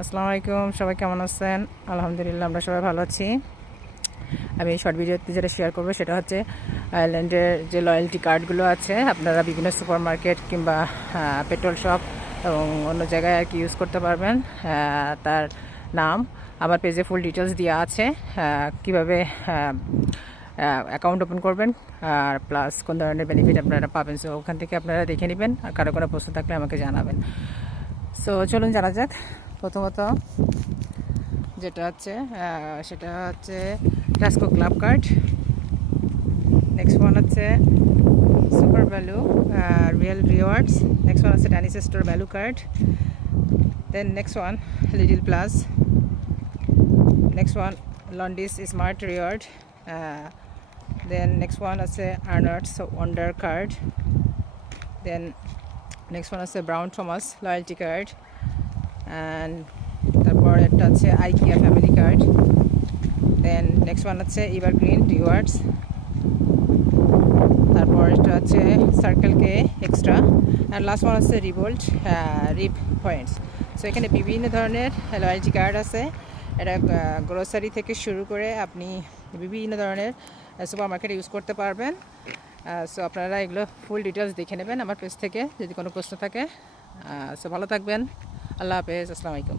আসসালামু আলাইকুম, সবাই কেমন আছেন? আলহামদুলিল্লাহ, আমরা সবাই ভালো আছি। আমি এই শর্ট ভিডিওতে যেটা শেয়ার করবো সেটা হচ্ছে আয়ারল্যান্ডের যে লয়্যালটি কার্ডগুলো আছে, আপনারা বিভিন্ন সুপার মার্কেট কিংবা পেট্রোল শপ এবং অন্য জায়গায় আর কি ইউজ করতে পারবেন। তার নাম আমার পেজে ফুল ডিটেলস দেওয়া আছে, কীভাবে অ্যাকাউন্ট ওপেন করবেন আর প্লাস কোন ধরনের বেনিফিট আপনারা পাবেন। সো ওখান থেকে আপনারা দেখে নেবেন, আর কারো কোনো প্রশ্ন থাকলে আমাকে জানাবেন। সো চলুন জানা যাক। প্রথমত যেটা হচ্ছে সেটা হচ্ছে Tesco club card. Next one হচ্ছে সুপার ভ্যালু রিয়েল রিওয়ার্ডস। নেক্সট ওয়ান হচ্ছে Dunnes store value card. Then next one Lidl plus. Next one Londis smart reward. Then next one আছে earners wonder card. Then next one আছে Brown Thomas loyalty card. And তারপর একটা আছে IKEA family card. Then next one হচ্ছে Evergreen rewards. তারপর এটা হচ্ছে Circle K extra. And last one হচ্ছে রিভোল্ট রিপ পয়েন্টস। সো এখানে বিভিন্ন ধরনের লয়্যালটি কার্ড আছে। এটা গ্রোসারি থেকে শুরু করে আপনি বিভিন্ন ধরনের সুপার মার্কেটে ইউজ করতে পারবেন। সো আপনারা এগুলো ফুল ডিটেলস দেখে নেবেন আমার পেজ থেকে যদি কোনো প্রশ্ন থাকে। সো ভালো থাকবেন। আল্লাহ হাফেজ, আসসালামু আলাইকুম।